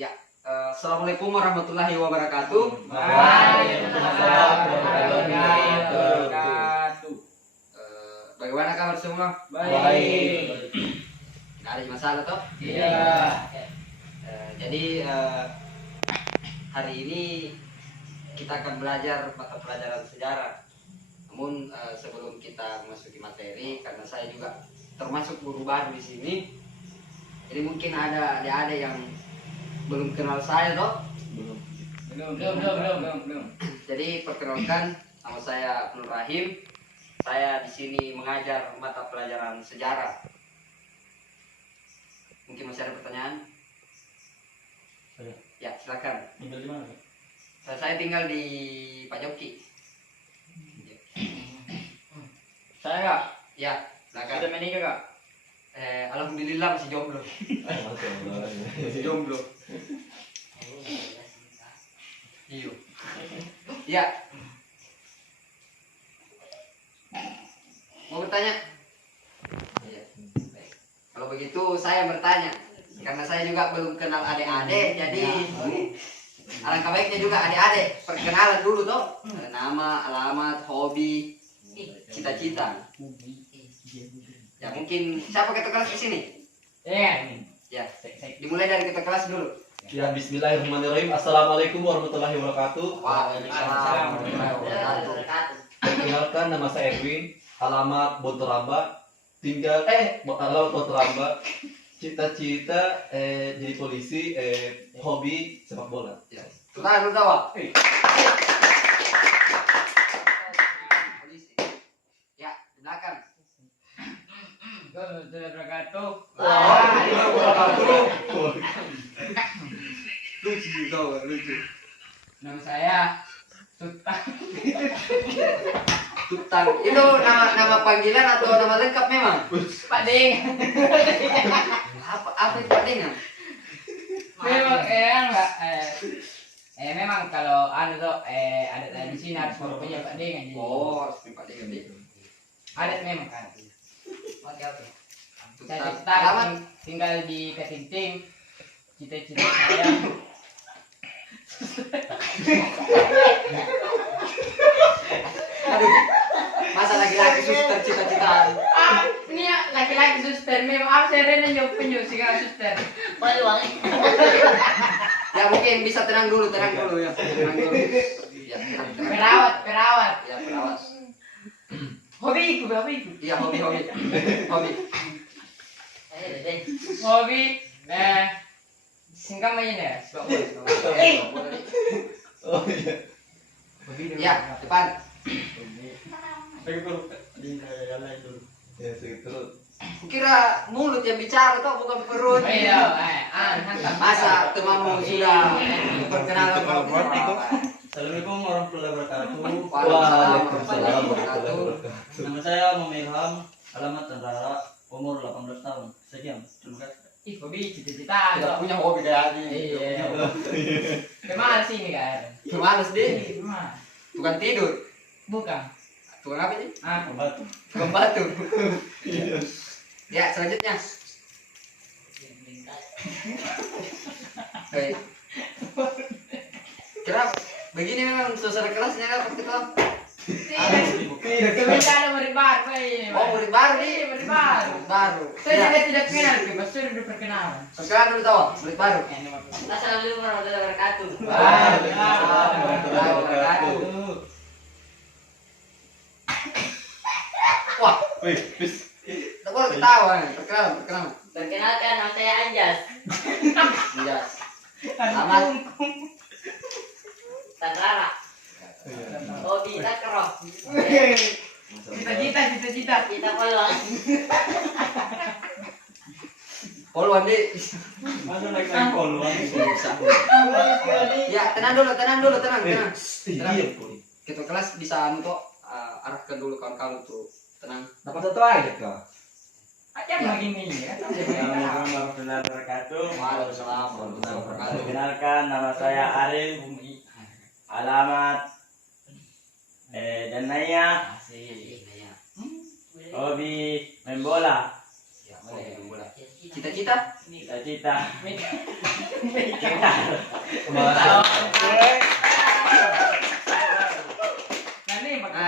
Ya, Assalamualaikum warahmatullahi wabarakatuh. Waalaikumsalam warahmatullahi wabarakatuh. Bagaimana kabar semua? Baik. Nggak ada masalah toh? Iya. Jadi hari ini kita akan belajar mata pelajaran sejarah. Namun sebelum kita memasuki materi, karena saya juga termasuk guru baru di sini, jadi mungkin ada adik-adik yang belum kenal saya toh? Belum. Jadi perkenalkan, nama saya Nur Rahim. Saya di sini mengajar mata pelajaran sejarah. Mungkin masih ada pertanyaan? Ya, silakan. Tinggal di mana? Saya tinggal di Pak Joki. Saya Kak. Ya, Sudah silakan. menikah Kak? Alhamdulillah masih jomblo. Masih jomblo. Iyo. Ya. Mau bertanya? Iya. Baik. Kalau begitu saya bertanya, karena saya juga belum kenal adik-adik, jadi alangkah baiknya juga adik-adik perkenalan dulu toh. Nama, alamat, hobi, cita-cita. Ya mungkin siapa ketua kelas di sini? Ya. Dimulai dari ketua kelas dulu. Ya, bismillahirrahmanirrahim. Assalamualaikum warahmatullahi wabarakatuh. Waalaikumsalam warahmatullahi wabarakatuh. Perkenalkan, nama saya Erwin. Alamat Bontoramba. Alamat Bontoramba. Cita-cita jadi polisi. Hobi sepak bola. Ya. Tahan dulu tawa. Polisi. Ya, di belakang. Lucu kau, lucu. Nama saya Sultan. Tutang. Itu nama panggilan atau nama lengkap memang? Pak Ding. Apa itu Pak Ding? Memang enggak. Memang kalau ada di sini harus punya Pak Ding. Oh, harus Pak Ding. Adat memang kan. Oke. Saya Alamat. tinggal di Ketinting. Cita-cita saya Aduh. Masa laki-laki suster cita-citaan. ini ya laki-laki suster memang apa saya rena jawab penyu sih suster. Ya mungkin bisa tenang dulu ya. Tenang dulu. Ya, tenang. Perawat. Ya, perawat. Hobi. Iya, hobi. Hobi singkat aja deh. Oh iya. Ya, depan. Ya, segitu. Kukira mulut yang bicara toh, bukan perut. Iya, hantam. Masa temanmu sudah perkenalan Assalamualaikum warahmatullahi wabarakatuh. Waalaikumsalam warahmatullahi wabarakatuh. Nama saya Muhammad Ilham, alamat Tentara, umur 18 tahun. Sekian, terima kasih. Ih, hobi cita-cita. Tidak punya hobi kayak ini. Iya. Kemana sih ini kan? Kemana sih? Kemana? Tukang tidur. Bukan. Tukang apa sih? Membantu. Tukang batu. Ya, selanjutnya. Hei. Kira begini memang suasana kelasnya apa kita? Tidak ada murid baru ini. Oh, murid baru nih. Iya, murid baru. Baru. Saya Ya. tidak kenal, pasti sudah perkenalan. Sekarang dulu tahu, murid baru. Assalamualaikum warahmatullahi wabarakatuh. Waalaikumsalam warahmatullahi wabarakatuh. Wah, tak boleh ketawa. Perkenalan. Perkenalkan, nama saya Anjas. Iya. Selamat. Tanrara. Hobi takraw. Cita-cita. Kita peluang. Poluan di. Masa naik poluan? Ya, tenang dulu. Tenang. Iya, Koi. Kita kelas bisa untuk arahkan dulu kawan-kawan tuh. Tenang. Dapat satu aja, Kak. Aja begini ya. Assalamualaikum warahmatullahi wabarakatuh. Waalaikumsalam warahmatullahi wabarakatuh. Perkenalkan, nama saya Arif, alamat dan Naya, hobi main bola. Ya, boleh bola. Cita-cita? Cita-cita Nah,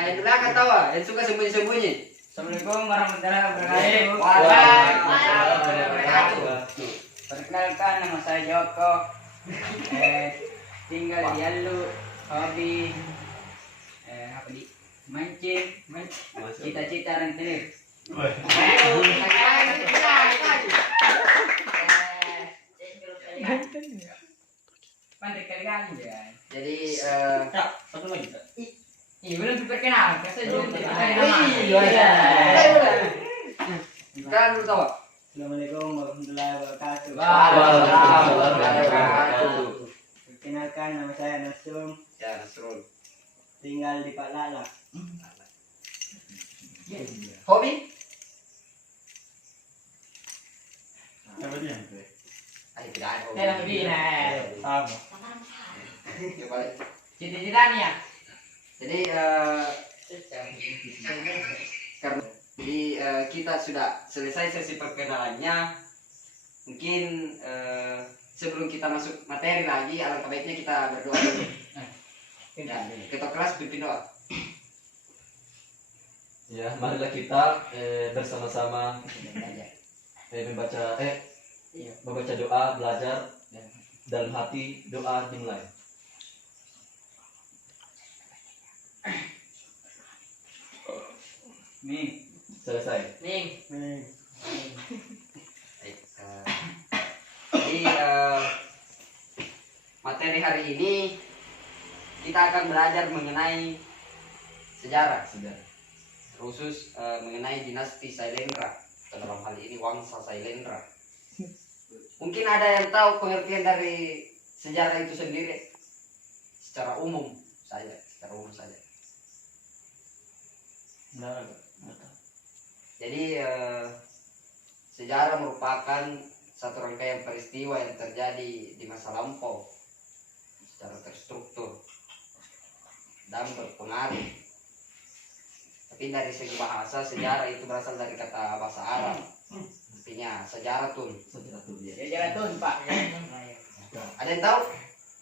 yang di belakang tahu, yang suka sembunyi-sembunyi. Assalamualaikum warahmatullahi wabarakatuh. Waalaikumsalam warahmatullahi wabarakatuh. Perkenalkan, nama saya Joko. Tinggal di Alu, hobi apa di mancing, cita-cita rentenir. Pandai kali ya. Jadi Ya, satu lagi. Kak. Iya belum diperkenalkan, saya juga tidak ada iya. Kan lu tahu? Assalamualaikum warahmatullahi wabarakatuh. Waalaikumsalam warahmatullahi wabarakatuh. Perkenalkan, nama saya Nasrum, Ya, Nasrul. tinggal di Palala. Hobi? Apa dia? Ayo tidak ada hobi. Saya lebih Sama. Ya, balik. cita-citanya ya. Jadi karena kita sudah selesai sesi perkenalannya. Mungkin sebelum kita masuk materi lagi, alangkah baiknya kita berdoa dulu. Ya, ketok keras pimpin doa. Ya, marilah kita bersama-sama membaca doa, belajar dalam hati, doa dimulai. Nih. Selesai. Ning. Baik, jadi materi hari ini kita akan belajar mengenai sejarah, Sudah. khusus mengenai dinasti Sailendra, atau dalam hal ini Wangsa Sailendra. Mungkin ada yang tahu pengertian dari sejarah itu sendiri secara umum saja, Jadi sejarah merupakan satu rangkaian peristiwa yang terjadi di masa lampau secara terstruktur dan berpengaruh. Tapi dari segi bahasa, sejarah itu berasal dari kata bahasa Arab, artinya sejaratun. Sejaratun ya. Ya jalan Pak. Ada yang tahu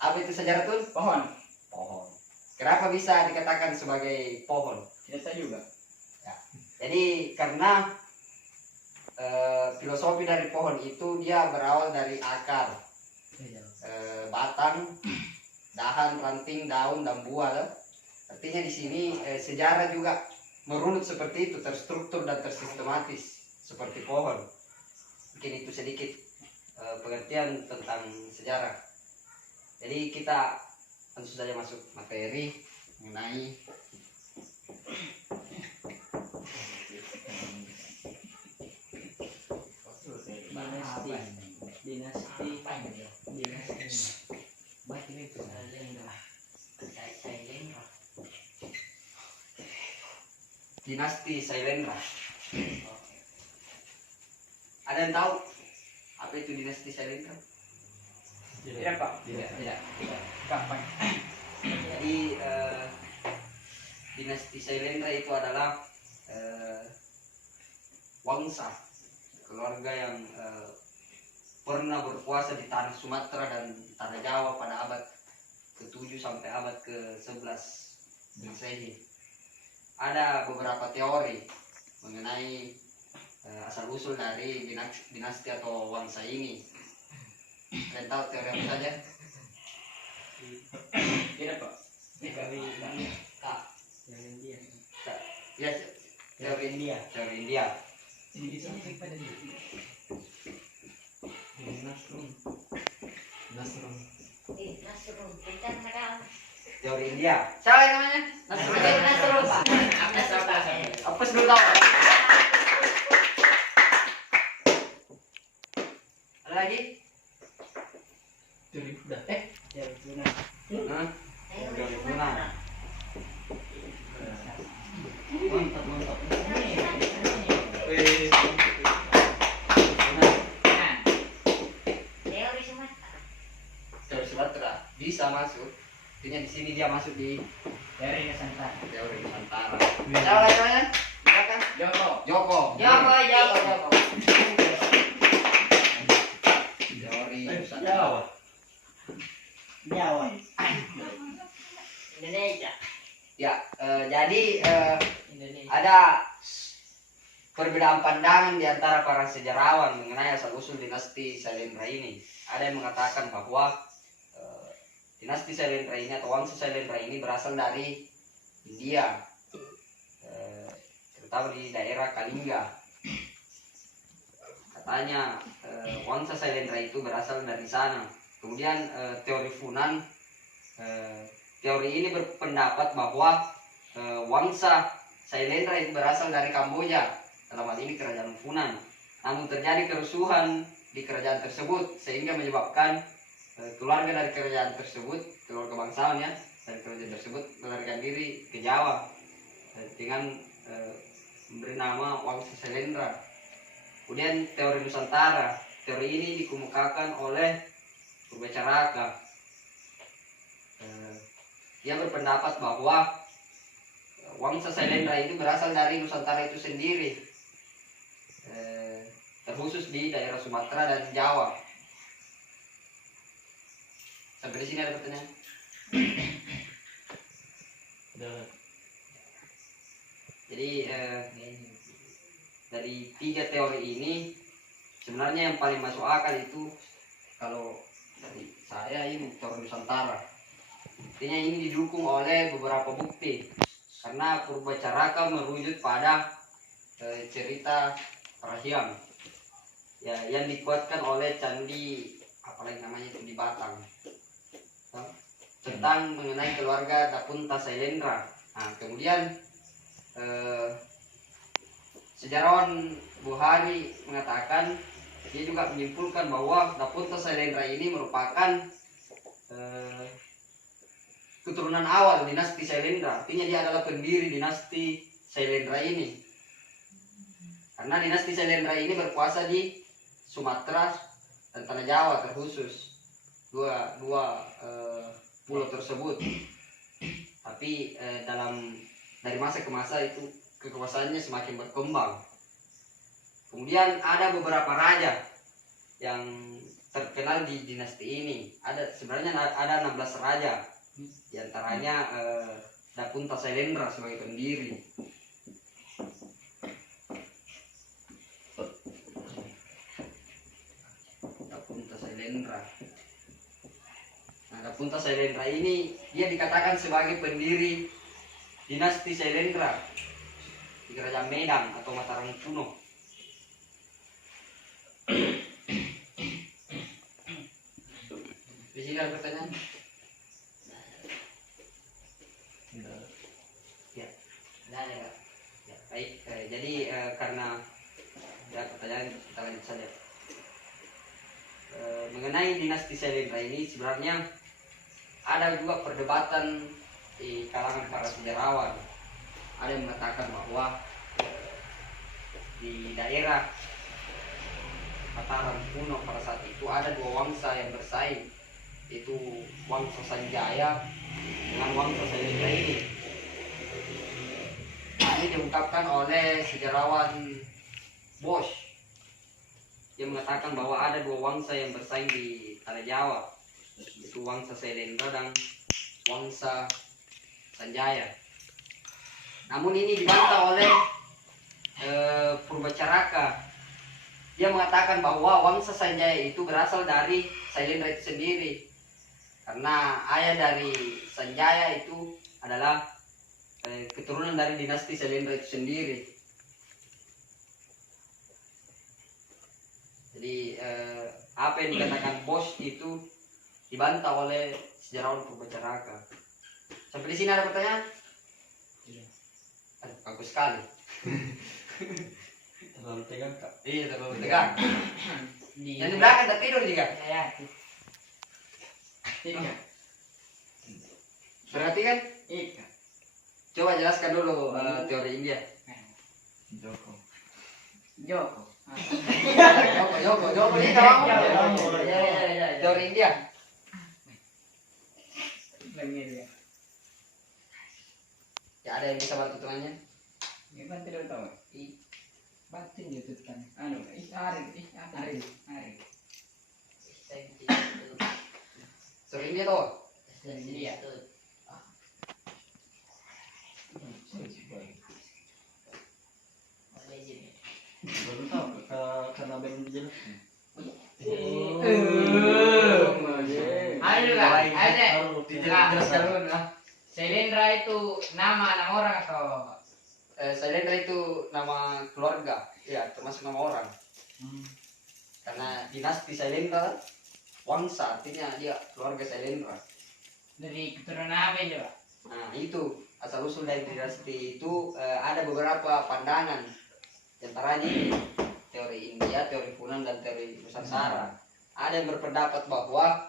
apa itu sejaratun? Pohon. Pohon. Kenapa bisa dikatakan sebagai pohon? Tidak tahu juga. Jadi karena filosofi dari pohon itu dia berawal dari akar, batang, dahan, ranting, daun, dan buah. Artinya di sini sejarah juga merunut seperti itu, terstruktur dan tersistematis seperti pohon. Mungkin itu sedikit pengertian tentang sejarah. Jadi kita langsung saja masuk materi mengenai dinasti Sailendra. Ada yang tahu apa itu dinasti Sailendra? Tidak Pak. Tidak. Kapan? Jadi dinasti Sailendra itu adalah Wangsa, keluarga yang pernah berkuasa di tanah Sumatera dan tanah Jawa pada abad ke-7 sampai abad ke-11 Masehi. Ada beberapa teori mengenai asal-usul dari dinasti atau Wangsa ini. Kalian tahu teori apa saja? Tidak Pak. Ya, teori India. Teori India. Nasrun. Nasrul. Pintar sekali. Teori India. Siapa yang namanya? Nasrul. Nasrul, Pak. Apa dulu tahu? Ada lagi? Teori Buddha. Hah? Teori Yunan. Mantap. Teori Sumatera. Teori Sumatera bisa masuk. Artinya di sini dia masuk di Dari Nusantara. teori Nusantara. Siapa lagi namanya? Silakan. Joko. Joko. Joko. Teori Nusantara. perbedaan pandangan di antara para sejarawan mengenai asal-usul dinasti Sailendra ini. Ada yang mengatakan bahwa dinasti Sailendra ini atau Wangsa Sailendra ini berasal dari India, terutama di daerah Kalingga. Katanya Wangsa Sailendra itu berasal dari sana. Kemudian teori Funan, teori ini berpendapat bahwa Wangsa Sailendra itu berasal dari Kamboja, dalam hal ini kerajaan Funan. Namun terjadi kerusuhan di kerajaan tersebut sehingga menyebabkan keluarga dari kerajaan tersebut, keluarga bangsawan ya, dari kerajaan tersebut melarikan diri ke Jawa dengan memberi nama Wangsa Sailendra. Kemudian teori Nusantara, teori ini dikemukakan oleh Purbacaraka. Dia berpendapat bahwa Wangsa Sailendra itu berasal dari Nusantara itu sendiri, terkhusus di daerah Sumatera dan Jawa. Sampai di sini ada pertanyaan? Jadi dari 3 teori ini sebenarnya yang paling masuk akal itu kalau dari saya ini teori Nusantara. Artinya ini didukung oleh beberapa bukti karena Purbacaraka merujuk pada cerita Parahyang ya, yang dikuatkan oleh candi apalagi namanya itu di Batang tentang mengenai keluarga Dapunta Sailendra. Nah, kemudian sejarawan Buhari mengatakan, dia juga menyimpulkan bahwa Dapunta Sailendra ini merupakan keturunan awal dinasti Sailendra. Artinya dia adalah pendiri dinasti Sailendra ini. Karena dinasti Sailendra ini berkuasa di Sumatera dan Tanah Jawa terkhusus. Dua pulau tersebut. Tapi dari masa ke masa itu kekuasaannya semakin berkembang. Kemudian ada beberapa raja yang terkenal di dinasti ini. Sebenarnya ada 16 raja. Di antaranya Dapunta Sailendra sebagai pendiri. Dapunta Sailendra. Nah, Dapunta Sailendra ini dia dikatakan sebagai pendiri dinasti Sailendra di Kerajaan Medan atau Mataram kuno. Di sini ada pertanyaan? Ya, ya baik. Jadi karena ada pertanyaan kita lanjut saja. Mengenai dinasti Sailendra ini sebenarnya ada juga perdebatan di kalangan para sejarawan. Ada yang mengatakan bahwa di daerah Mataram kuno pada saat itu ada 2 wangsa yang bersaing, yaitu Wangsa Sanjaya dengan Wangsa Sailendra ini. Ini diungkapkan oleh sejarawan Bosch. Dia mengatakan bahwa ada 2 wangsa yang bersaing di Tanah Jawa, yaitu Wangsa Sailendra dan Wangsa Sanjaya. Namun ini dibantah oleh Purbacaraka. Dia mengatakan bahwa Wangsa Sanjaya itu berasal dari Sailendra itu sendiri. Karena ayah dari Sanjaya itu adalah keturunan dari dinasti Sailendra itu sendiri. Jadi apa yang dikatakan Bosch itu dibantah oleh sejarawan Purbacaraka. Sampai di sini ada pertanyaan? Iya. Bagus sekali. Terlalu tegang kak. Iya, terlalu tegang. Yang di belakang tak tidur juga. Ya. Tiga. Berarti kan? Ika. Coba jelaskan dulu teori India. Joko. Joko. Joko ini kamu. Ya. Teori India. Begini ya. Ya ada yang bisa bantu temannya? Gimana tidak tahu? Batin dia tuh kan. Arif. Teori India tuh. Iya. Baru tahu karena belum dijelaskan. Ada juga, ada. Dijelaskan dulu nah. Selendra itu nama orang atau Sailendra itu nama keluarga, ya termasuk nama orang. Karena dinasti Sailendra, wangsa artinya dia keluarga Sailendra. dari keturunan apa juga? Nah itu asal usul dari dinasti itu ada beberapa pandangan, antaranya ini, teori India, teori Funan dan teori Nusantara. Ada yang berpendapat bahwa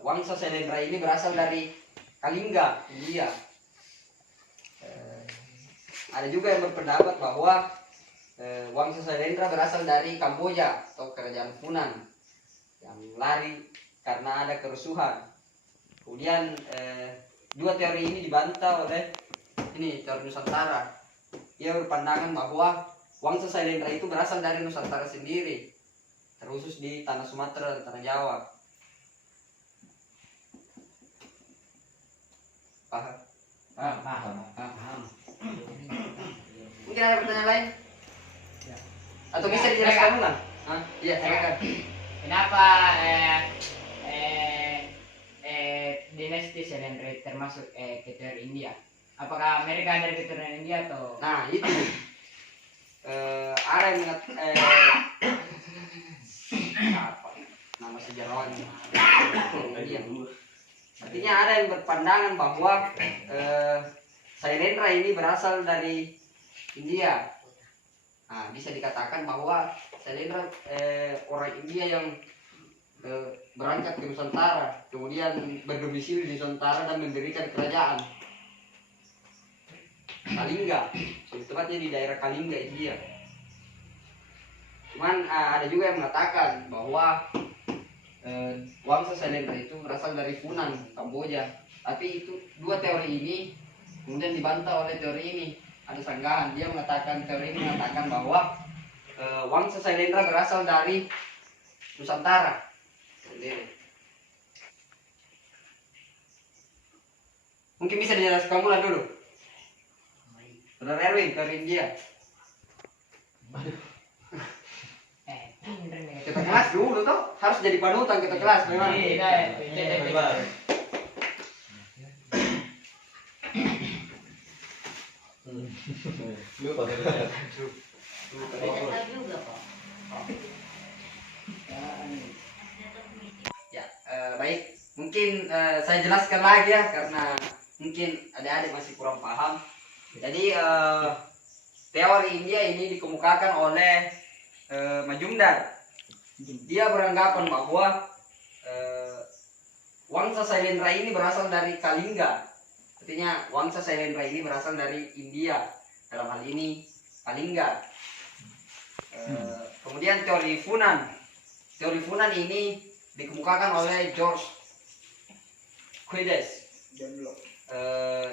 wangsa Sailendra ini berasal dari Kalingga, India. Ada juga yang berpendapat bahwa wangsa Sailendra berasal dari Kamboja atau kerajaan Funan yang lari karena ada kerusuhan. Kemudian dua teori ini dibantah oleh ini teori Nusantara. Ia berpandangan bahwa wangsa Sailendra itu berasal dari Nusantara sendiri, terkhusus di tanah Sumatera dan tanah Jawa. Paham? Paham. Mungkin ada pertanyaan lain? Ya. Atau bisa dijelaskan ulang? Hah? Iya, silakan. Kenapa dinasti Selendra termasuk keturunan India? Apakah mereka dari keturunan India atau? Nah, itu. Ada yang apa? Nama sejarawannya. Iya. Artinya ada yang berpandangan bahwa Sailendra ini berasal dari India. Nah, bisa dikatakan bahwa Sailendra orang India yang berangkat ke Nusantara, kemudian berdomisili di Nusantara dan mendirikan kerajaan Kalingga, tepatnya di daerah Kalingga India. Cuman ada juga yang mengatakan bahwa wangsa Sailendra itu berasal dari Funan, Kamboja. Tapi itu dua teori ini kemudian dibantah oleh teori ini. Ada sanggahan, dia mengatakan, teori ini mengatakan bahwa wangsa Sailendra berasal dari Nusantara sendiri. Mungkin bisa dijelaskan ulang dulu. Saudara Erwin, teori India. Kita kelas dulu toh, harus jadi panutan kita kelas memang. Lupa. Ternyata juga kok. Ya, baik. Mungkin saya jelaskan lagi ya karena mungkin adik-adik masih kurang paham. Jadi teori India ini dikemukakan oleh Majumdar. Dia beranggapan bahwa wangsa Sailendra ini berasal dari Kalingga. Artinya wangsa Sailendra ini berasal dari India. Dalam hal ini Kalingga. Kemudian teori Funan. Teori Funan ini dikemukakan oleh George Quides.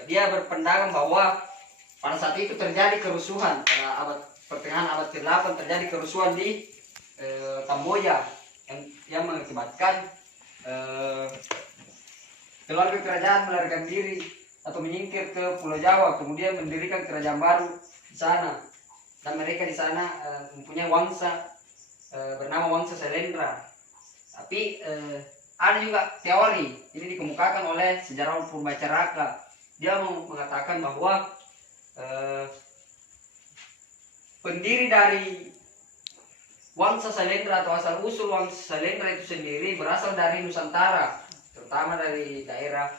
Dia berpendapat bahwa pada saat itu terjadi kerusuhan pada pertengahan abad ke-8 terjadi kerusuhan di Kamboja yang mengakibatkan keluarga kerajaan melarikan diri atau menyingkir ke Pulau Jawa, kemudian mendirikan kerajaan baru di sana. Dan mereka di sana mempunyai wangsa bernama wangsa Sailendra. Tapi ada juga teori ini dikemukakan oleh sejarawan Purbacaraka. Dia mengatakan bahwa pendiri dari wangsa Sailendra atau asal usul wangsa Sailendra itu sendiri berasal dari Nusantara, terutama dari daerah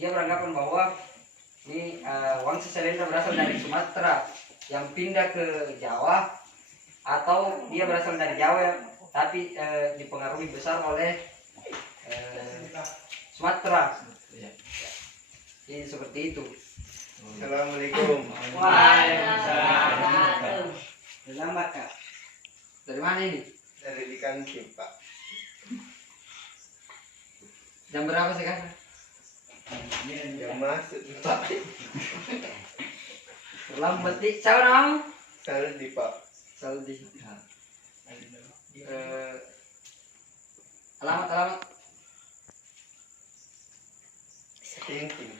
dia beranggapan bahwa ini wangsa Sailendra berasal dari Sumatera yang pindah ke Jawa, atau dia berasal dari Jawa tapi dipengaruhi besar oleh Sumatera. Ini seperti itu. Assalamualaikum. Waalaikumsalam. Selamat Kak. Dari mana ini? Dari di kantin, Pak. Jam berapa sekarang? Yang masuk, Pak. Terlambat nih. Siapa namamu? Saldi, Pak. Saldi. Alamat. Tintin.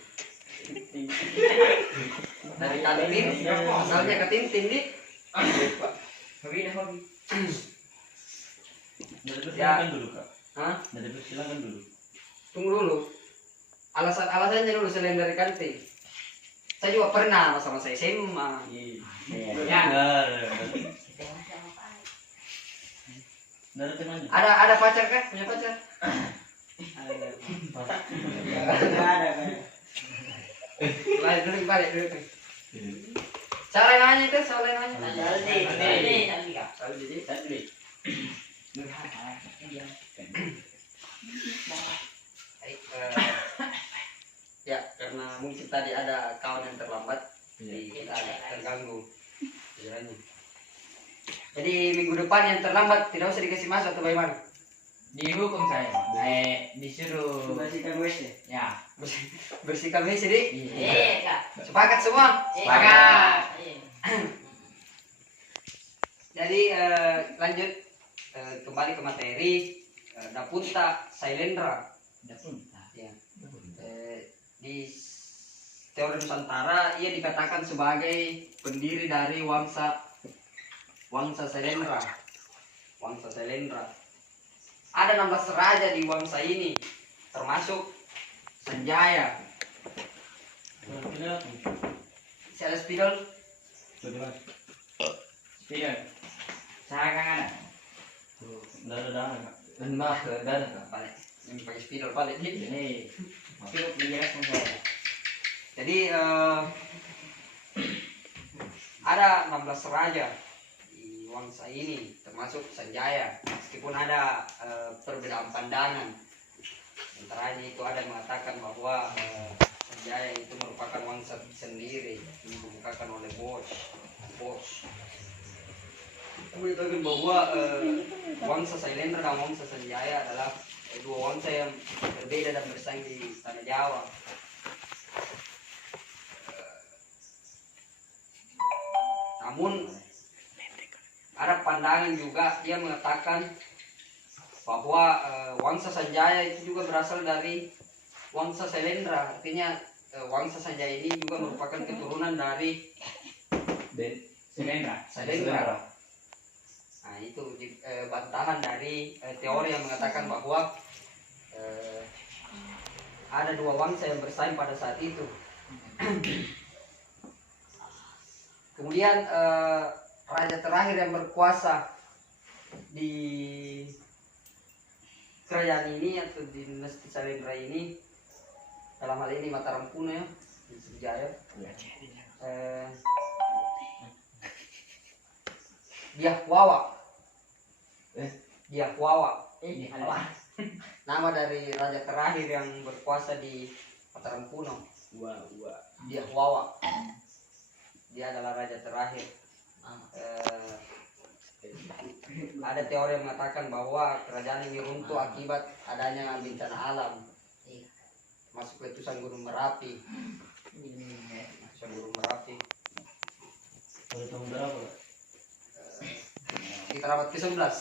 Dari kantin. Asalnya ke Tintin nih. Iya, Pak. Hobi dah hobi. Dari Ya. silakan dulu kak. Hah? Dari silakan dulu. Tunggu dulu. Alasannya dulu selain dari kantin. Saya juga pernah masa-masa SMA. Ya. Dewasa apa? Dari temannya. Ada pacar kan? Punya pacar? Balik dulu. Siapa yang nanya itu? Siapa yang nanya? Saldi, jadi. Tadi. Baik, ya karena mungkin tadi ada kawan yang terlambat, jadi kita agak terganggu pikirannya. Jadi minggu depan yang terlambat tidak usah dikasih masuk atau bagaimana? Dihukum saya. Disuruh. Bersihkan WC. Ya. Bersihkan WC, Dik. Iya, Kak. Sepakat semua? Sepakat. Iya. Jadi lanjut kembali ke materi Dapunta Sailendra. Ya. Di teori Nusantara ia dikatakan sebagai pendiri dari Wangsa Sailendra. Wangsa Sailendra. Ada 16 raja di Wangsa ini, termasuk Sanjaya. Si ada spidol? Bagaimana? Tidak. Saya kan ada. Tidak ada dana kak. Enggak, enggak ada balik. Yang pakai spidol balik. Ini. Cukup menjelaskan saya. Jadi ada 16 raja di Wangsa ini, termasuk Sanjaya. Meskipun ada perbedaan pandangan. Antaranya itu ada yang mengatakan bahwa Sanjaya itu merupakan wangsa sendiri, dikemukakan oleh Bosch. Mengatakan bahwa wangsa Sailendra dan wangsa Sanjaya adalah dua wangsa yang berbeda dan bersaing di tanah Jawa. Namun ada pandangan juga dia mengatakan bahwa wangsa Sanjaya itu juga berasal dari wangsa Sailendra. Artinya wangsa Sanjaya ini juga merupakan keturunan dari Sailendra. Nah itu bantahan dari teori yang mengatakan bahwa ada dua wangsa yang bersaing pada saat itu. Kemudian raja terakhir yang berkuasa di kerajaan ini atau di dinasti Sailendra ini, dalam hal ini Mataram kuno ya, di Sriwijaya. Diahwawa. Nama dari raja terakhir yang berkuasa di Mataram kuno. Diahwawa. Dia adalah raja terakhir. Ada teori yang mengatakan bahwa kerajaan ini runtuh akibat adanya bencana alam, masuk letusan Gunung Merapi. Pada tahun berapa kak? Kita rapat ke-11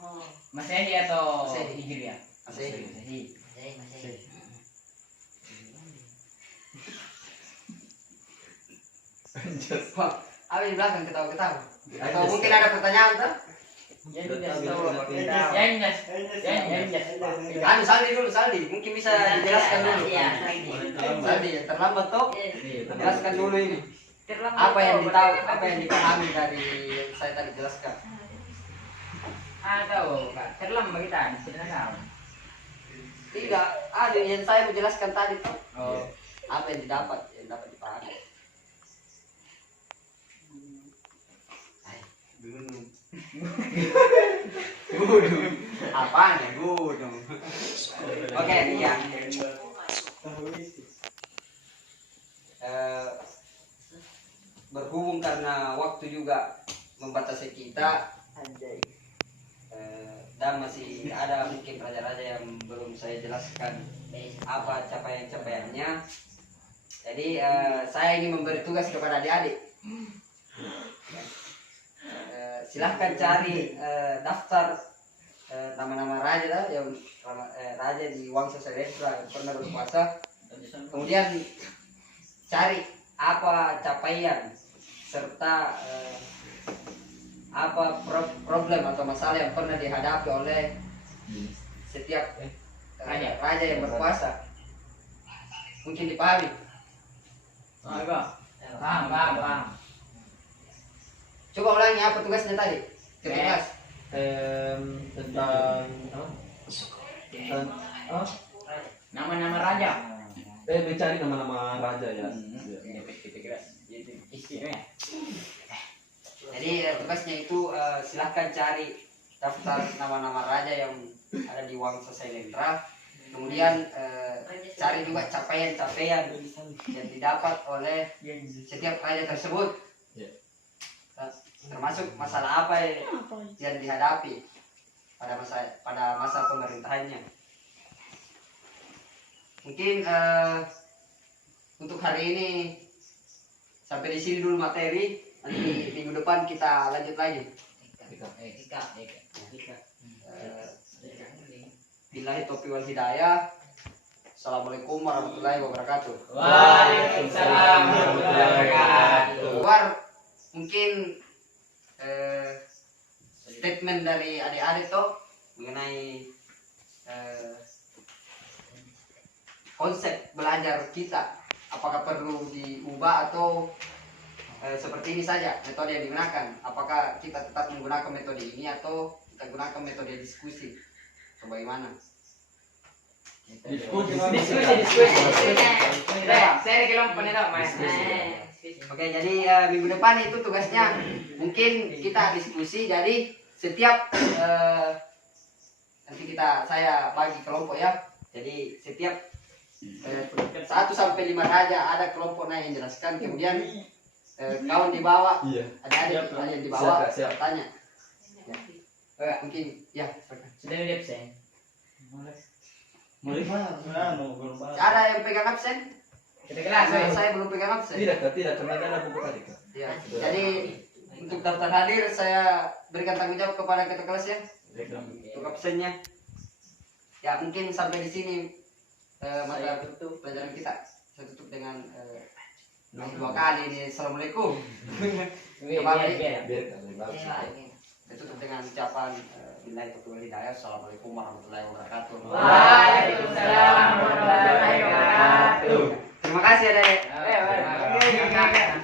Oh, Masehi atau Masehi. Hijriah? Masehi. masih. Wah, apa di belakang ketawa-ketawa? Atau mungkin ada pertanyaan tuh? Anu Saldi, mungkin bisa dijelaskan dulu. Iya, Saldi, yang terlambat tuh, iya. jelaskan dulu ini. Terlambat Apa yang kok, ditahu, berarti apa yang dipahami dari yang saya tadi jelaskan? Tahu kak, terlambat kita sudah tahu. Tidak, ada yang saya menjelaskan tadi tuh. Oh, Apa yang dapat dipahami? Gunung. Gunung. Apaan ya gunung? Oke, iya. Berhubung karena waktu juga membatasi kita, dan masih ada mungkin raja-raja yang belum saya jelaskan apa capaian-capaiannya. Jadi saya ingin memberi tugas kepada adik-adik. Silahkan cari daftar nama-nama raja lah yang raja di Wangsa Sailendra yang pernah berkuasa. Kemudian cari apa capaian serta apa problem atau masalah yang pernah dihadapi oleh setiap raja yang berkuasa. Mungkin dipahami. Paham. Coba ulangi apa tugasnya tadi? Ketugas. Tentang apa? Nama-nama raja. Mencari nama-nama raja ya. Istimewa. Jadi tugasnya itu silahkan cari daftar nama-nama raja yang ada di Wangsa Sailendra. Kemudian cari juga capaian-capaian yang didapat oleh setiap raja tersebut. Termasuk masalah apa yang dihadapi pada masa pemerintahannya. Mungkin untuk hari ini sampai di sini dulu materi. Nanti minggu depan kita lanjut lagi. Billahi taufiq wal hidayah. Assalamualaikum warahmatullahi wabarakatuh. Waalaikumsalam warahmatullahi wabarakatuh. Luar mungkin statement dari adik-adik toh mengenai konsep belajar kita, apakah perlu diubah atau seperti ini saja metode yang digunakan, apakah kita tetap menggunakan metode ini atau kita gunakan metode diskusi atau bagaimana? Diskusi. Saya kelompok itu, Mas. Oke, jadi minggu depan itu tugasnya mungkin kita diskusi. Jadi setiap nanti saya bagi kelompok ya. Jadi setiap 1 sampai 5 raja ada kelompoknya yang jelaskan. Kemudian kawan di bawah, ada yang di bawah tanya. Ya. Mungkin ya. Sudah di absen. Mulai Ada yang pegang absen? Kita kelas. Saya belum pegang absen. Tidak, karena ada buku tadi Kak. Ya. Jadi untuk daftar hadir saya berikan tanggung jawab kepada ketua kelas ya. Untuk absennya. Ya mungkin sampai di sini mata pelajaran kita. Saya tutup dengan 2 kali ini. Assalamualaikum. Biar. Saya tutup dengan ucapan billahi taufiq wal hidayah. Assalamualaikum warahmatullahi wabarakatuh. Waalaikumsalam warahmatullahi wabarakatuh. Terima kasih Adek. Ayo.